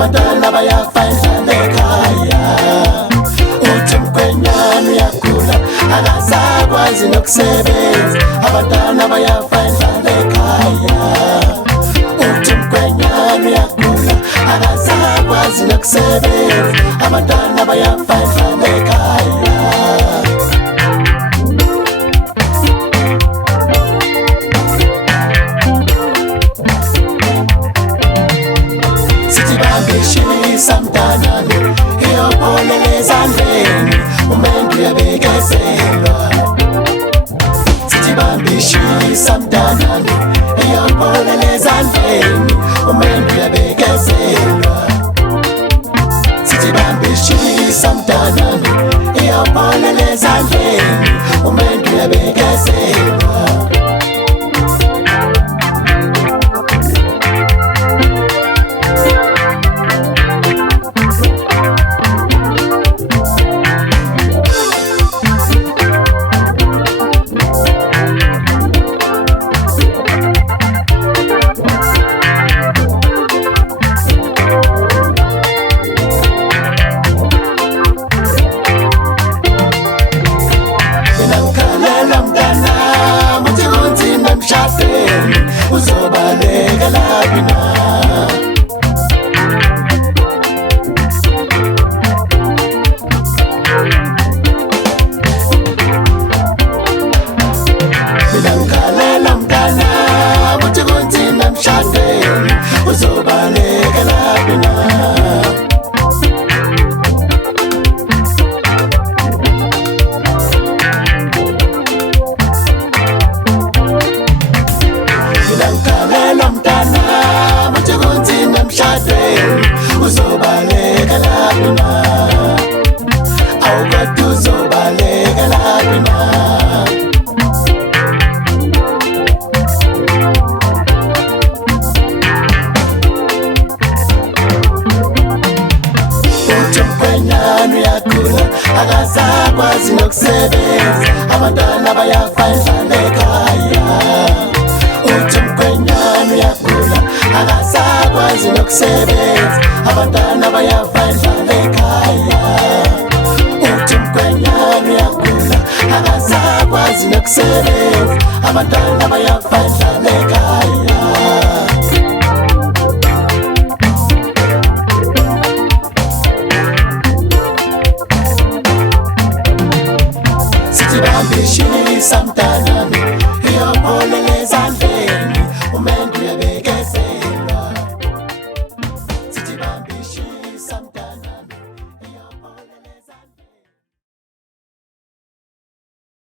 abantwana bayafa endlala ekhaya. Uthi umkhwenyana uyagula akasakwazi nokusebenza, abantwana bayafa endlala ekhaya. Uthi umkhwenyana uyagula akasakwazi nokusebenza, abantwana bayafa endlala ekhaya. Bambishisa mntanami iyopholela ezandleni, umendu uyabekezelwa. Sithi bambishisa mntanami iyopholela ezandleni, umendu uyabekezelwa. Sithi bambishisa mntanami iyopholela ezandleni, umendu uyabekezelwa. Uzobaleka laphi na? Mina ngikhalela mntana ukuthi kunzima emshadweni, uzobaleka laphi na? Uzobaleka laphi na? Awukade uzobaleka laphi na? Uthi umkhwenyana uyagula akasakwazi nokusebenza, abantwana bayafa endlala ekhaya. Uthi umkhwenyana uyagula akasakwazi nokusebenza, abantwana bayafa endlala ekhaya. Uthi umkhwenyana uyagula akasakwazi nokusebenza, abantwana bayafa endlala ekhaya. Sithi bambishisa mntanami iyopholela ezandleni.